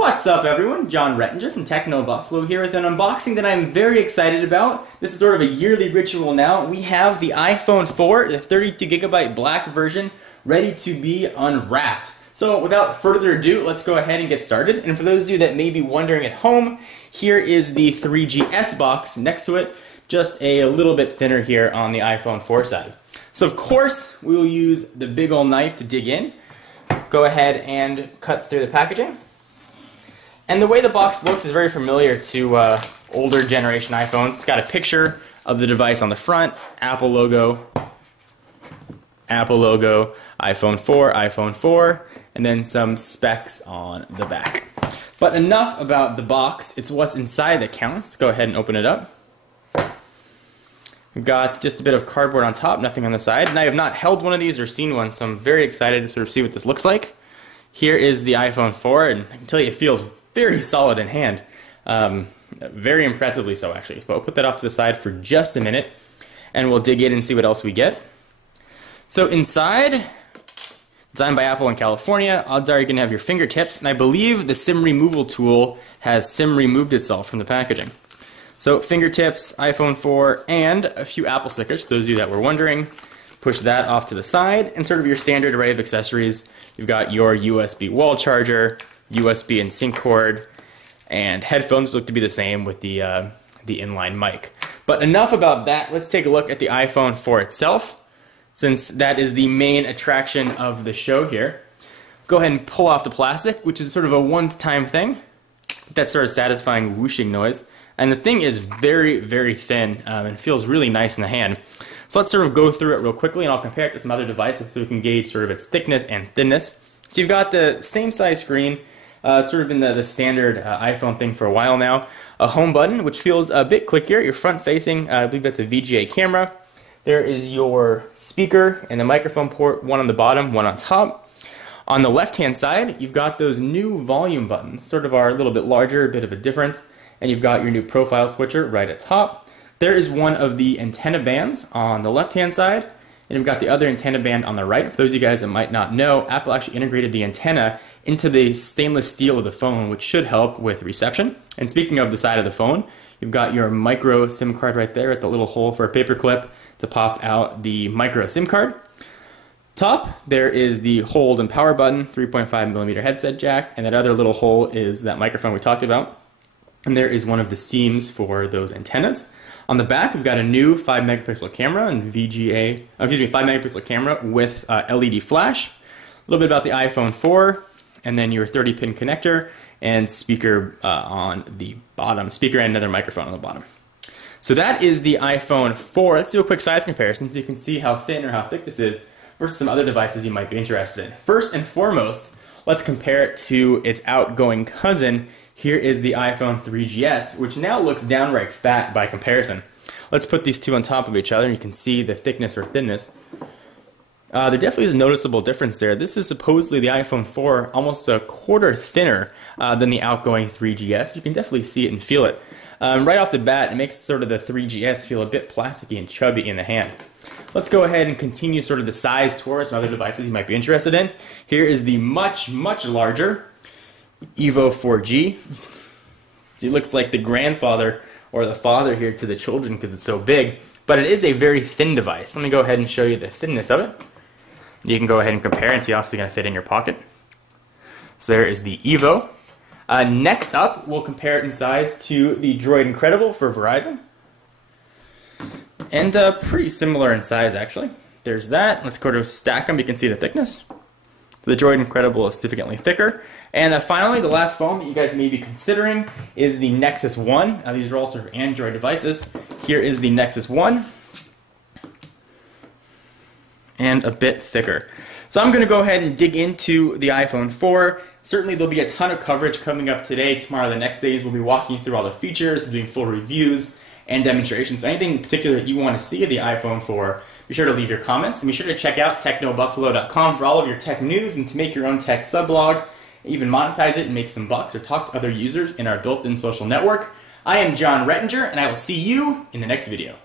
What's up everyone? John Rettinger from Techno Buffalo here with an unboxing that I'm very excited about. This is sort of a yearly ritual now. We have the iPhone 4, the 32GB black version, ready to be unwrapped. So without further ado, let's go ahead and get started. And for those of you that may be wondering at home, here is the 3GS box next to it, just a little bit thinner here on the iPhone 4 side. So of course, we will use the big old knife to dig in. Go ahead and cut through the packaging. And the way the box looks is very familiar to older generation iPhones. It's got a picture of the device on the front, Apple logo, iPhone 4, and then some specs on the back. But enough about the box, it's what's inside that counts. Go ahead and open it up. We've got just a bit of cardboard on top, nothing on the side. And I have not held one of these or seen one, so I'm very excited to sort of see what this looks like. Here is the iPhone 4, and I can tell you it feels very solid in hand. Very impressively so, actually. But we'll put that off to the side for just a minute, and we'll dig in and see what else we get. So inside, designed by Apple in California, odds are you're going to have your fingertips, and I believe the SIM removal tool has SIM removed itself from the packaging. So fingertips, iPhone 4, and a few Apple stickers, for those of you that were wondering. Push that off to the side, and sort of your standard array of accessories. You've got your USB wall charger, USB and sync cord, and headphones look to be the same with the inline mic. But enough about that, let's take a look at the iPhone 4 itself, since that is the main attraction of the show here. Go ahead and pull off the plastic, which is sort of a one-time thing. That sort of satisfying whooshing noise. And the thing is very, very thin and feels really nice in the hand. So let's sort of go through it real quickly, and I'll compare it to some other devices so we can gauge sort of its thickness and thinness. So you've got the same size screen. It's sort of been the standard iPhone thing for a while now. A home button, which feels a bit clickier. You're front facing. I believe that's a VGA camera. There is your speaker and the microphone port, one on the bottom, one on top. On the left-hand side, you've got those new volume buttons, sort of are a little bit larger, a bit of a difference. And you've got your new profile switcher right at top. There is one of the antenna bands on the left-hand side, and you've got the other antenna band on the right. For those of you guys that might not know, Apple actually integrated the antenna into the stainless steel of the phone, which should help with reception. And speaking of the side of the phone, you've got your micro SIM card right there at the little hole for a paper clip to pop out the micro SIM card. Top, there is the hold and power button, 3.5mm headset jack, and that other little hole is that microphone we talked about. And there is one of the seams for those antennas. On the back, we've got a new 5-megapixel camera and 5-megapixel camera with LED flash. A little bit about the iPhone 4, and then your 30-pin connector and speaker on the bottom. Speaker and another microphone on the bottom. So that is the iPhone 4. Let's do a quick size comparison so you can see how thin or how thick this is versus some other devices you might be interested in. First and foremost, let's compare it to its outgoing cousin. Here is the iPhone 3GS, which now looks downright fat by comparison. Let's put these two on top of each other, and you can see the thickness or thinness. There definitely is a noticeable difference there. This is supposedly the iPhone 4, almost a quarter thinner than the outgoing 3GS. You can definitely see it and feel it. Right off the bat, it makes sort of the 3GS feel a bit plasticky and chubby in the hand. Let's go ahead and continue sort of the size tour of some other devices you might be interested in. Here is the much, much larger Evo 4G. It looks like the grandfather or the father here to the children because it's so big, but it is a very thin device. Let me go ahead and show you the thinness of it. You can go ahead and compare and see how it's going to fit in your pocket. So there is the Evo. Next up, we'll compare it in size to the Droid Incredible for Verizon. And pretty similar in size, actually. There's that. Let's go to stack them. You can see the thickness. So the Droid Incredible is significantly thicker. And finally, the last phone that you guys may be considering is the Nexus 1. These are all sort of Android devices. Here is the Nexus 1. And a bit thicker. So I'm going to go ahead and dig into the iPhone 4. Certainly there'll be a ton of coverage coming up today, tomorrow, the next days. We'll be walking through all the features, doing full reviews and demonstrations. Anything in particular that you want to see of the iPhone 4, be sure to leave your comments. And be sure to check out technobuffalo.com for all of your tech news and to make your own tech sublog. Even monetize it and make some bucks or talk to other users in our built-in social network. I am John Rettinger, and I will see you in the next video.